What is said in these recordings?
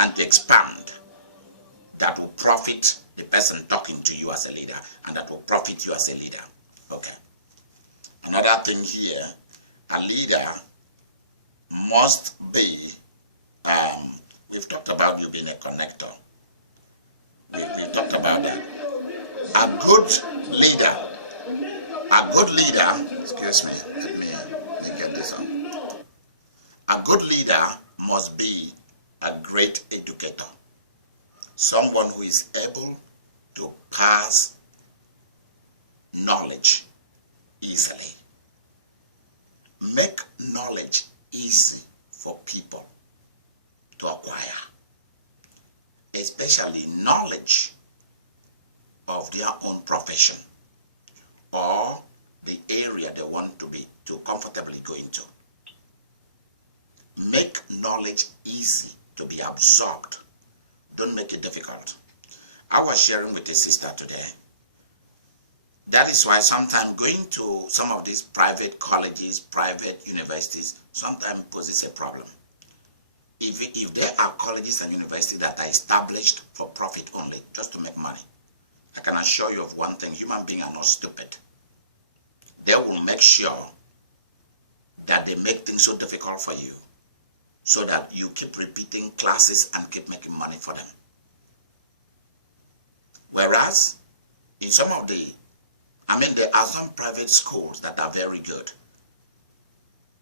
and to expand that will profit the person talking to you as a leader and that will profit you as a leader. Okay. Another thing here, a leader must be, we've talked about you being a connector. We've talked about that. A good leader, excuse me, let me get this on. A good leader must be a great educator. Someone who is able to pass knowledge easily. Make knowledge easy for people to acquire, especially knowledge of their own profession or the area they want to comfortably go into. Make knowledge easy to be absorbed. Don't make it difficult. I was sharing with a sister today. That is why sometimes going to some of these private colleges, private universities, sometimes poses a problem. If there are colleges and universities that are established for profit only, just to make money, I can assure you of one thing: human beings are not stupid. They will make sure that they make things so difficult for you so that you keep repeating classes and keep making money for them. Whereas in some of there are some private schools that are very good.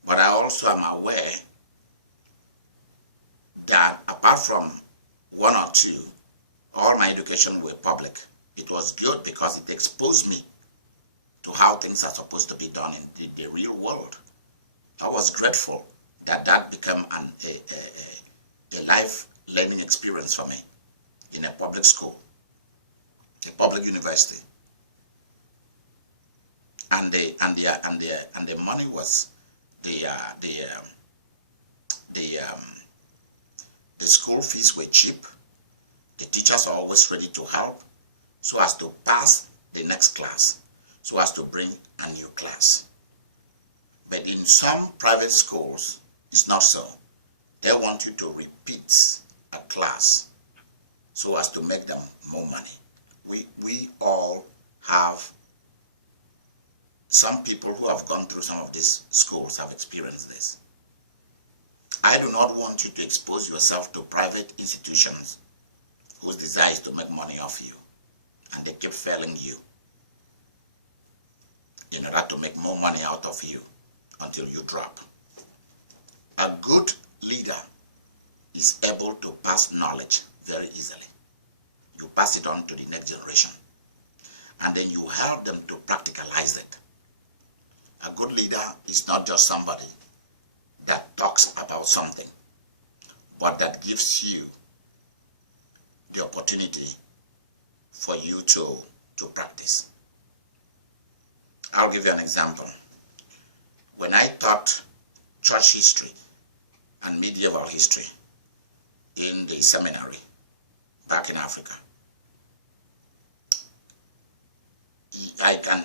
But I also am aware that apart from one or two, all my education were public. It was good because it exposed me to how things are supposed to be done in the real world. I was grateful that became a life learning experience for me in a public school, a public university. And the money was the school fees were cheap. The teachers are always ready to help so as to pass the next class, so as to bring a new class. But in some private schools, it's not so. They want you to repeat a class so as to make them more money. We all have, some people who have gone through some of these schools have experienced this. I do not want you to expose yourself to private institutions whose desire is to make money off you, and they keep failing you in order to make more money out of you until you drop. A good leader is able to pass knowledge very easily. You pass it on to the next generation, and then you help them to practicalize it. A good leader is not just somebody that talks about something, but that gives you the opportunity for you to practice. I'll give you an example. When I taught church history and medieval history in the seminary back in Africa,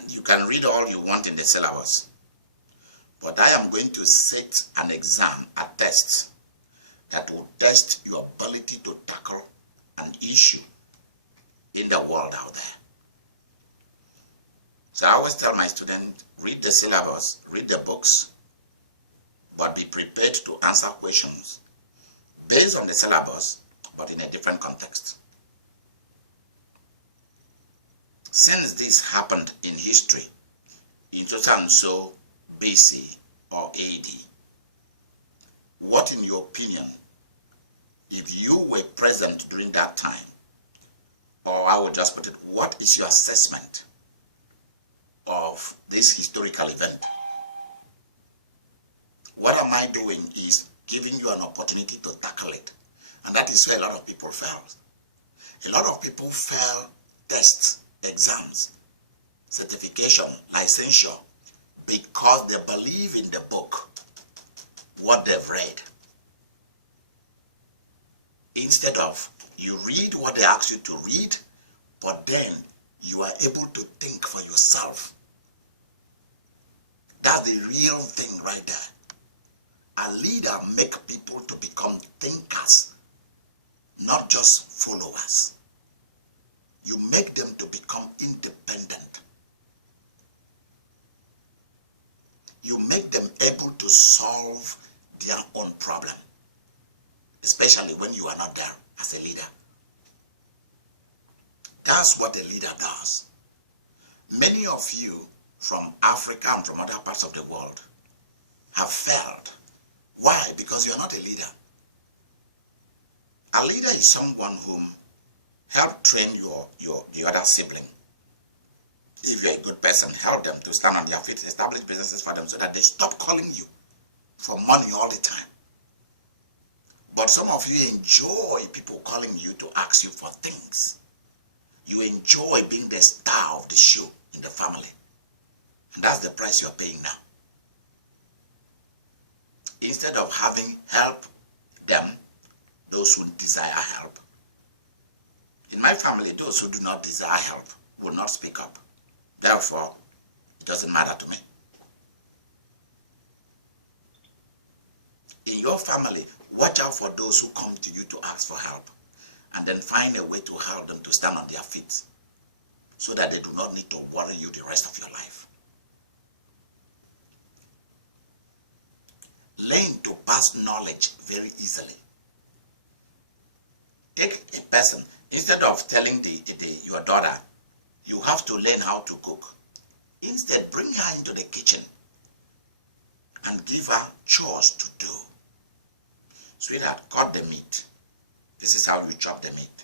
you can read all you want in the syllabus, but I am going to set an exam, a test, that will test your ability to tackle an issue in the world out there. So I always tell my students, read the syllabus, read the books, but be prepared to answer questions based on the syllabus, but in a different context. Since this happened in history, in so and so BC or AD, what, in your opinion, if you were present during that time, or I would just put it, what is your assessment of this historical event? What am I doing is giving you an opportunity to tackle it. And that is where a lot of people fail. A lot of people fail tests, exams, certification, licensure, because they believe in the book, what they've read. Instead of, you read what they ask you to read, but then you are able to think for yourself. That's the real thing right there. A leader makes people to become thinkers not just followers. You make them to become independent. You make them able to solve their own problem, especially when you are not there as a leader. That's what a leader does. Many of you from Africa and from other parts of the world have failed. Why? Because you are not a leader. A leader is someone whom help train the other sibling. If you're a good person, help them to stand on their feet, establish businesses for them so that they stop calling you for money all the time. But some of you enjoy people calling you to ask you for things. You enjoy being the star of the show in the family. And that's the price you're paying now. Instead of having help them, those who desire help. In my family, those who do not desire help will not speak up. Therefore, it doesn't matter to me. In your family, watch out for those who come to you to ask for help, and then find a way to help them to stand on their feet so that they do not need to worry you the rest of your life. Learn to pass knowledge very easily. Take a person, instead of telling your daughter, you have to learn how to cook. Instead, bring her into the kitchen and give her chores to do. Sweetheart, cut the meat. This is how you chop the meat.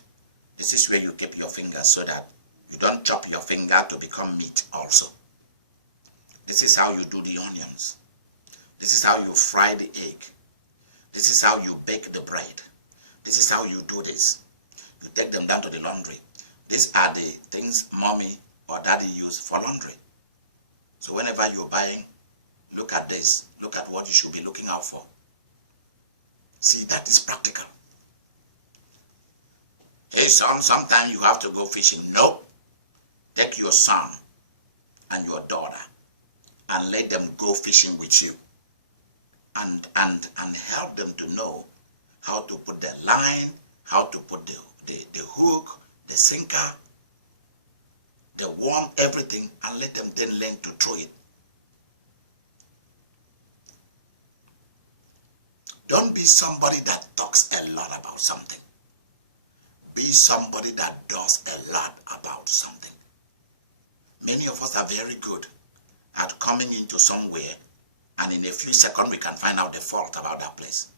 This is where you keep your fingers so that you don't chop your finger to become meat also. This is how you do the onions. This is how you fry the egg. This is how you bake the bread. This is how you do this. You take them down to the laundry. These are the things mommy or daddy use for laundry. So whenever you're buying, look at this. Look at what you should be looking out for. See, that is practical. Hey son, sometimes you have to go fishing. No. Take your son and your daughter and let them go fishing with you. And help them to know how to put the line, how to put the hook, the sinker, the worm, everything, and let them then learn to throw it. Don't be somebody that talks a lot about something. Be somebody that does a lot about something. Many of us are very good at coming into somewhere, and in a few seconds we can find out the fault about that place.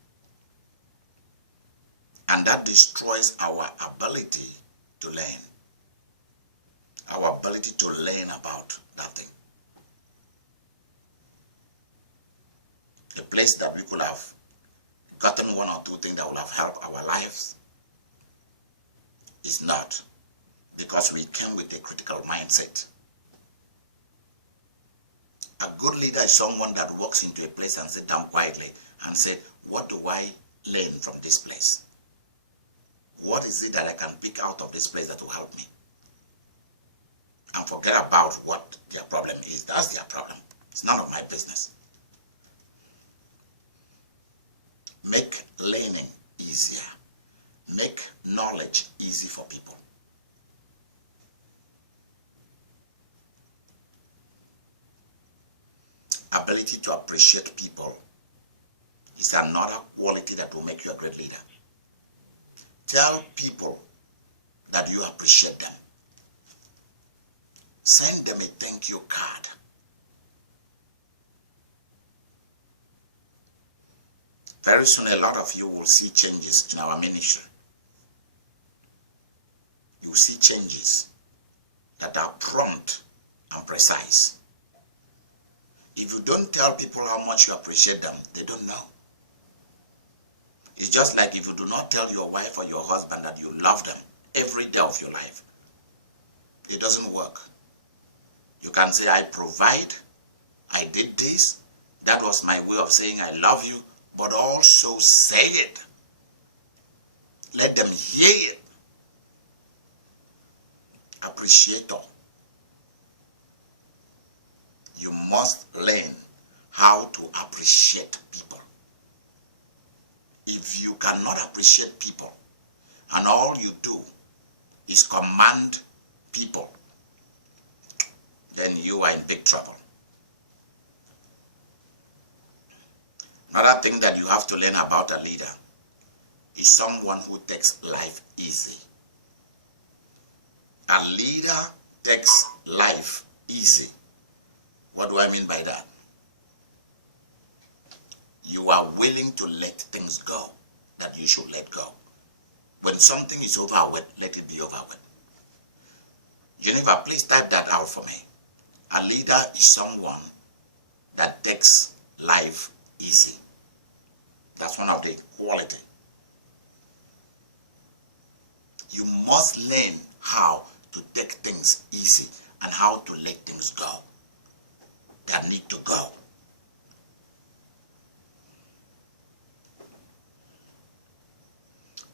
And that destroys our ability to learn. Our ability to learn about that thing. The place that we could have gotten one or two things that would have helped our lives is not, because we came with a critical mindset. A good leader is someone that walks into a place and sit down quietly and say, what do I learn from this place? What is it that I can pick out of this place that will help me? And forget about what their problem is. That's their problem. It's none of my business. Make learning easier. Make knowledge easy for people. Ability to appreciate people is another quality that will make you a great leader. Tell people that you appreciate them. Send them a thank you card. Very soon a lot of you will see changes in our ministry. You will see changes that are prompt and precise. If you don't tell people how much you appreciate them, they don't know. It's just like if you do not tell your wife or your husband that you love them every day of your life, it doesn't work. You can say, I provide, I did this, that was my way of saying I love you, but also say it. Let them hear it. Appreciator. You must learn how to appreciate people. If you cannot appreciate people and all you do is command people, then you are in big trouble. Another thing that you have to learn about a leader is someone who takes life easy. A leader takes life easy. What do I mean by that? You are willing to let things go that you should let go. When something is over with, let it be over with. Geneva, please type that out for me. A leader is someone that takes life easy. That's one of the qualities. You must learn how to take things easy and how to let things go that need to go.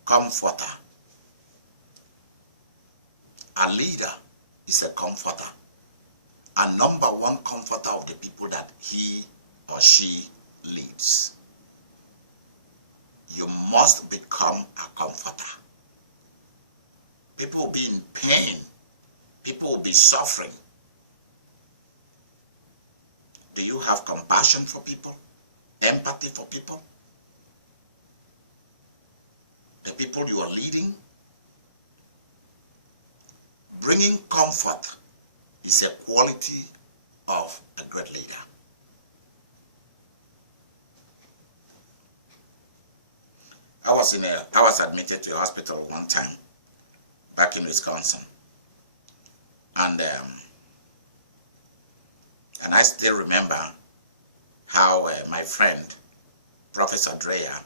Comforter. A leader is a comforter. A number one comforter of the people that he or she leads. You must become a comforter. People will be in pain. People will be suffering. Do you have compassion for people? Empathy for people? The people you are leading? Bringing comfort is a quality of a great leader. I was admitted to a hospital one time back in Wisconsin, and I still remember how my friend Professor Dreya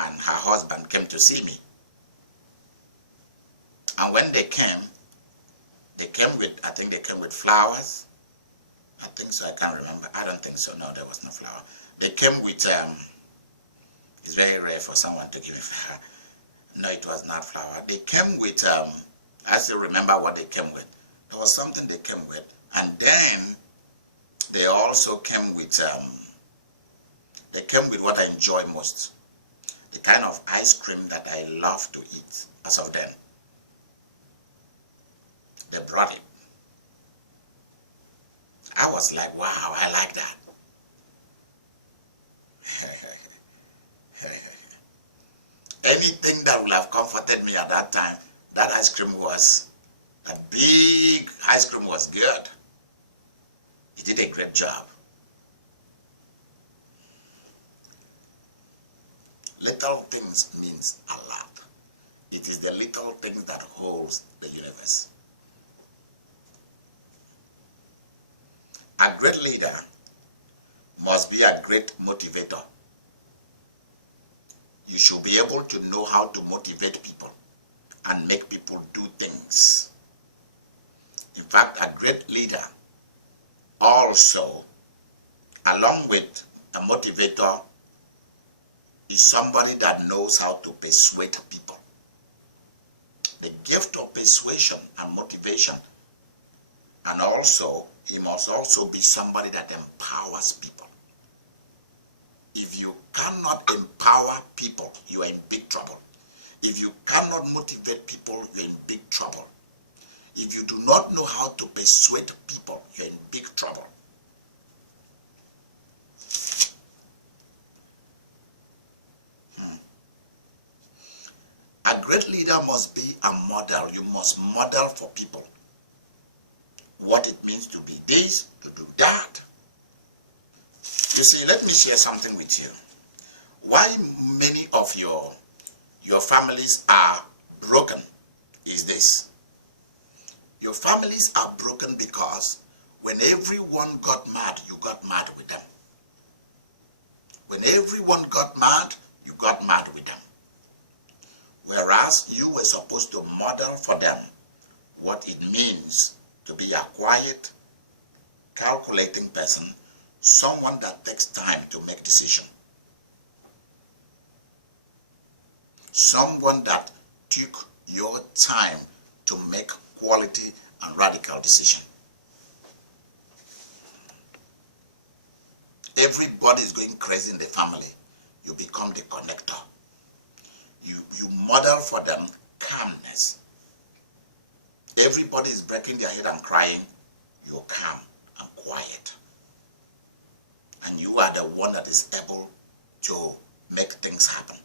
and her husband came to see me. And when they came with, I think they came with flowers. I think so, I can't remember. I don't think so, no, there was no flower. They came with, it's very rare for someone to give me flower. No, it was not flower. They came with, I still remember what they came with. There was something they came with. And then they also came with, what I enjoy most. The kind of ice cream that I love to eat as of then. They brought it. I was like, wow, I like that. Anything that would have comforted me at that time, that ice cream was, a big ice cream was good. He did a great job. Little things means a lot. It is the little things that holds the universe. A great leader must be a great motivator. You should be able to know how to motivate people and make people do things. In fact, a great leader also, along with a motivator, is somebody that knows how to persuade people. The gift of persuasion and motivation. And also, he must also be somebody that empowers people. If you cannot empower people, you are in big trouble. If you cannot motivate people, you're in big trouble. If you do not know how to persuade people, you're in big trouble. A great leader must be a model. You must model for people what it means to be this, to do that. You see, let me share something with you. Why many of your families are broken is this. Your families are broken because when everyone got mad, you got mad with them. When everyone got mad, you got mad with them. Whereas you were supposed to model for them what it means to be a quiet, calculating person, someone that takes time to make decisions. Someone that took your time to make quality and radical decisions. Everybody is going crazy in the family. You become the connector. You model for them calmness. Everybody is breaking their head and crying. You're calm and quiet. And you are the one that is able to make things happen.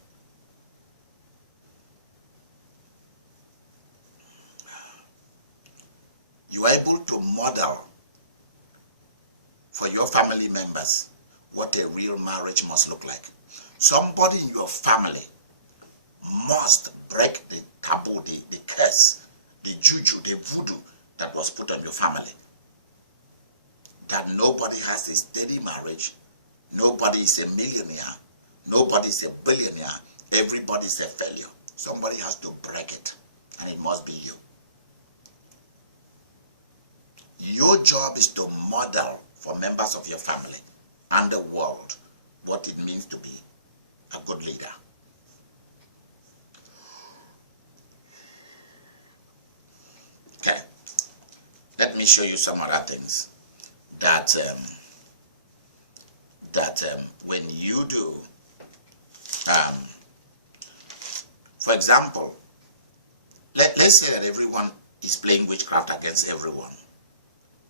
You are able to model for your family members what a real marriage must look like. Somebody in your family must break the taboo, the curse, the juju, the voodoo that was put on your family. That nobody has a steady marriage, nobody is a millionaire, nobody is a billionaire, everybody is a failure. Somebody has to break it, and it must be you. Your job is to model for members of your family and the world what it means to be a good leader. Okay, let me show you some other things that when you do, for example, let's say that everyone is playing witchcraft against everyone.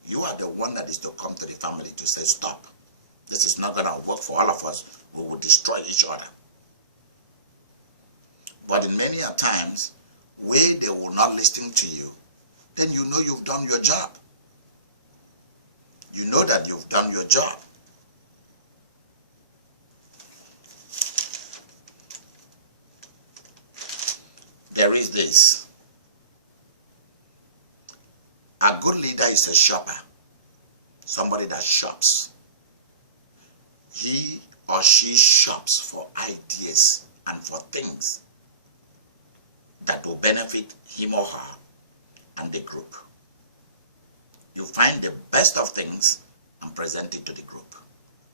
You are the one that is to come to the family to say, stop. This is not going to work for all of us. We will destroy each other. But in many a times, where they will not listen to you, then you know you've done your job. You know that you've done your job. There is this. A good leader is a shopper. Somebody that shops. He or she shops for ideas and for things that will benefit him or her and the group. You find the best of things and present it to the group,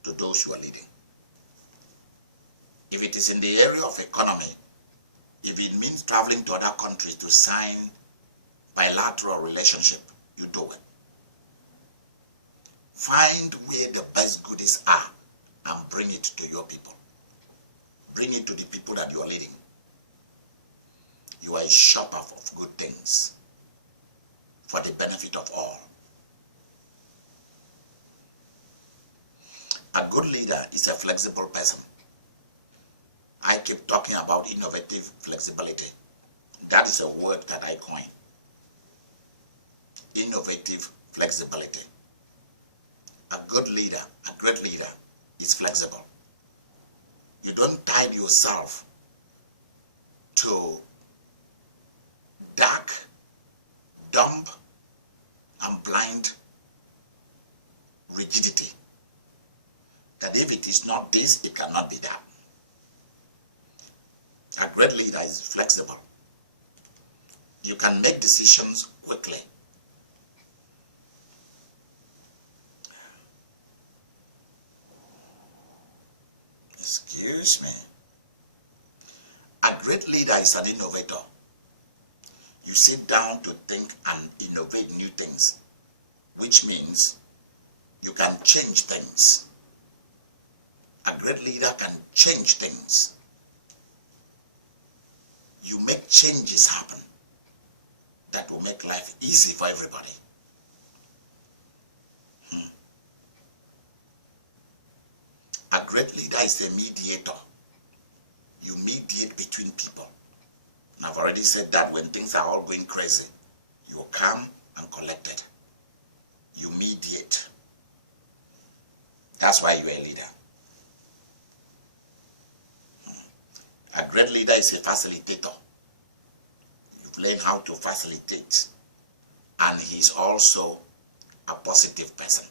to those you are leading. If it is in the area of economy, if it means traveling to other countries to sign bilateral relationship, you do it. Find where the best goodies are and bring it to your people. Bring it to the people that you are leading. You are a shopper of good things for the benefit of all. A good leader is a flexible person. I keep talking about innovative flexibility. That is a word that I coined. Innovative flexibility. A good leader, a great leader, is flexible. You don't tie yourself to dark, dumb, and blind rigidity. That if it is not this, it cannot be that. A great leader is flexible. You can make decisions quickly. Excuse me. A great leader is an innovator. You sit down to think and innovate new things, which means you can change things. A great leader can change things. You make changes happen that will make life easy for everybody. A great leader is a mediator. You mediate between people. And I've already said that when things are all going crazy, you're calm and collected. You mediate. That's why you're a leader. A great leader is a facilitator. You've learned how to facilitate. And he's also a positive person.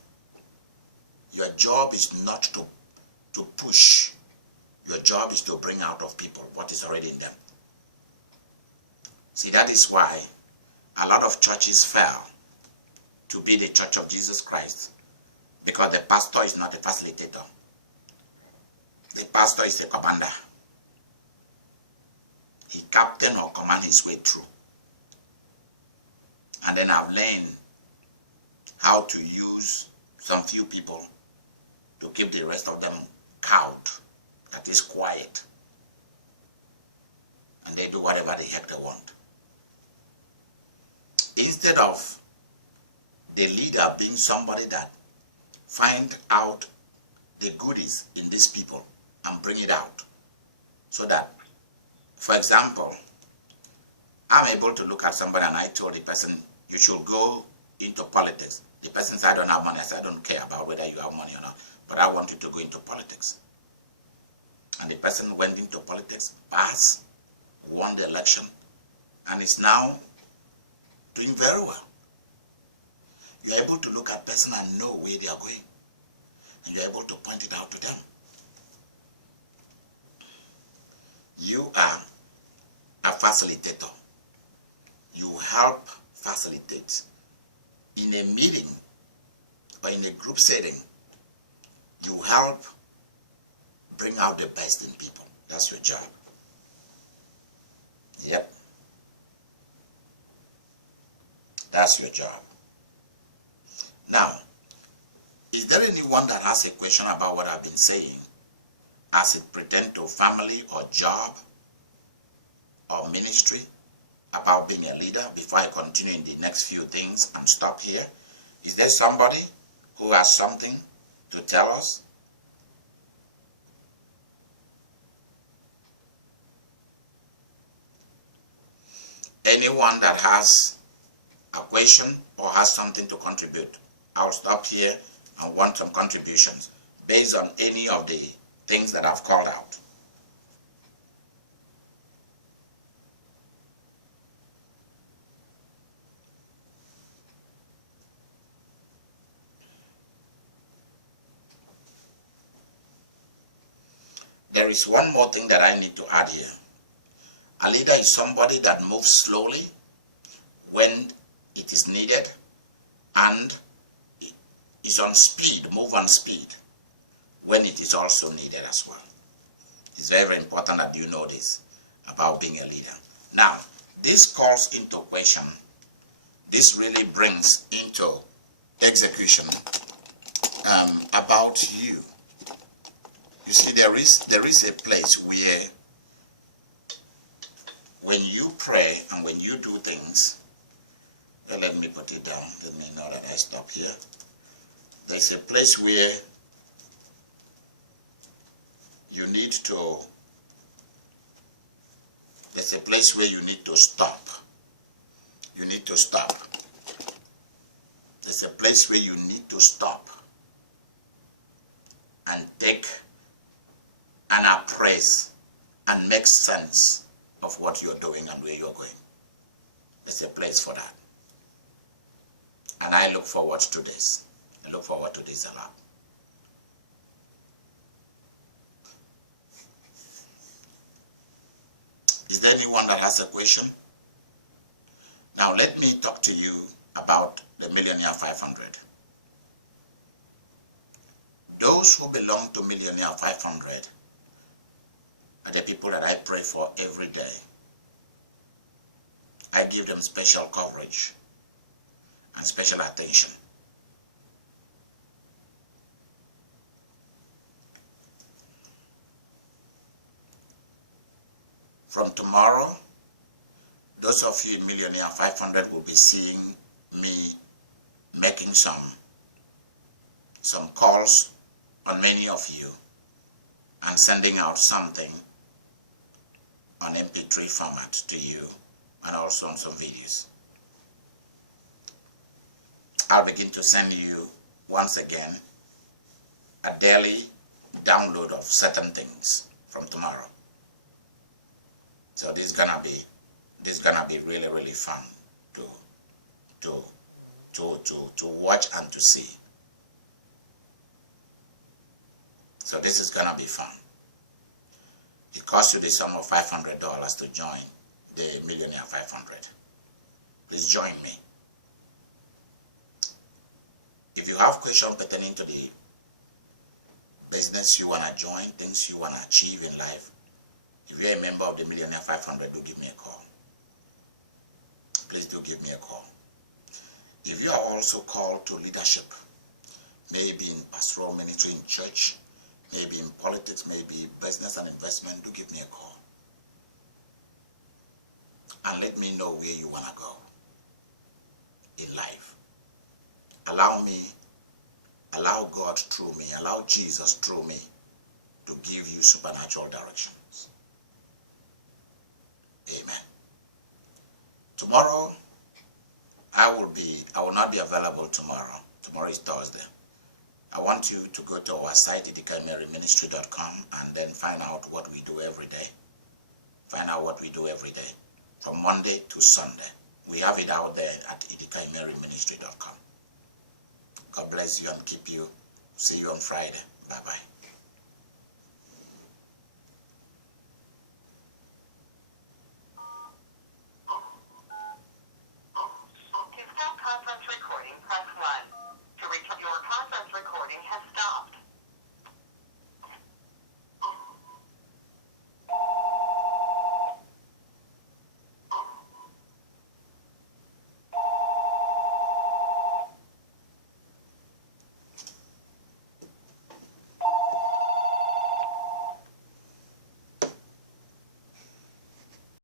Your job is not to push. Your job is to bring out of people what is already in them. See, that is why a lot of churches fail to be the Church of Jesus Christ, because the pastor is not a facilitator. The pastor is a commander. He captain or command his way through. And then I've learned how to use some few people to keep the rest of them cowed, that is quiet. And they do whatever the heck they want. instead of the leader being somebody that find out the goodies in these people and bring it out, so that, for example, I'm able to look at somebody and I told the person, you should go into politics. The person said, I don't have money. I said, I don't care about whether you have money or not, but I want you to go into politics. And the person went into politics, passed, won the election, and is now doing very well. You're able to look at person and know where they are going, and you're able to point it out to them. You are a facilitator. You help facilitate in a meeting or in a group setting. You help bring out the best in people. That's your job. Yep. That's your job. Now, is there anyone that has a question about what I've been saying as it pertains to family or job or ministry, about being a leader, before I continue in the next few things and stop here? Is there somebody who has something to tell us? Anyone that has a question or has something to contribute? I'll stop here and want some contributions based on any of the things that I've called out. There is one more thing that I need to add here. A leader is somebody that moves slowly when it is needed and is on speed, move on speed when it is also needed as well. It's very, very important that you know this about being a leader. Now, this calls into question, this really brings into execution about you. You see, there is a place where when you pray and when you do things, let me put it down, let me know that I stop here. There's a place where you need to, there's a place where you need to stop. You need to stop. There's a place where you need to stop and take and appraise and make sense of what you're doing and where you're going. There's a place for that. And I look forward to this. I look forward to this a lot. Is there anyone that has a question? Now let me talk to you about the Millionaire 500. Those who belong to Millionaire 500 are the people that I pray for every day. I give them special coverage and special attention. From tomorrow, those of you in Millionaire 500 will be seeing me making some calls on many of you and sending out something on MP3 format to you and also on some videos. I'll begin to send you once again a daily download of certain things from tomorrow. So this is gonna be really, really fun to watch and to see. So this is gonna be fun. It costs you the sum of $500 to join the Millionaire 500. Please join me. If you have questions pertaining to the business you want to join, things you want to achieve in life, if you're a member of the Millionaire 500, do give me a call. Please do give me a call. If you are also called to leadership, maybe in pastoral ministry in church, maybe in politics, maybe business and investment, do give me a call. And let me know where you want to go. in life. Allow God through me, allow Jesus through me to give you supernatural directions. Amen. Tomorrow, I will not be available tomorrow. Tomorrow is Thursday. I want you to go to our site, idikaimeriministry.com, and then find out what we do every day. Find out what we do every day, from Monday to Sunday. We have it out there at idikaimeriministry.com. God bless you and keep you. See you on Friday. Bye-bye.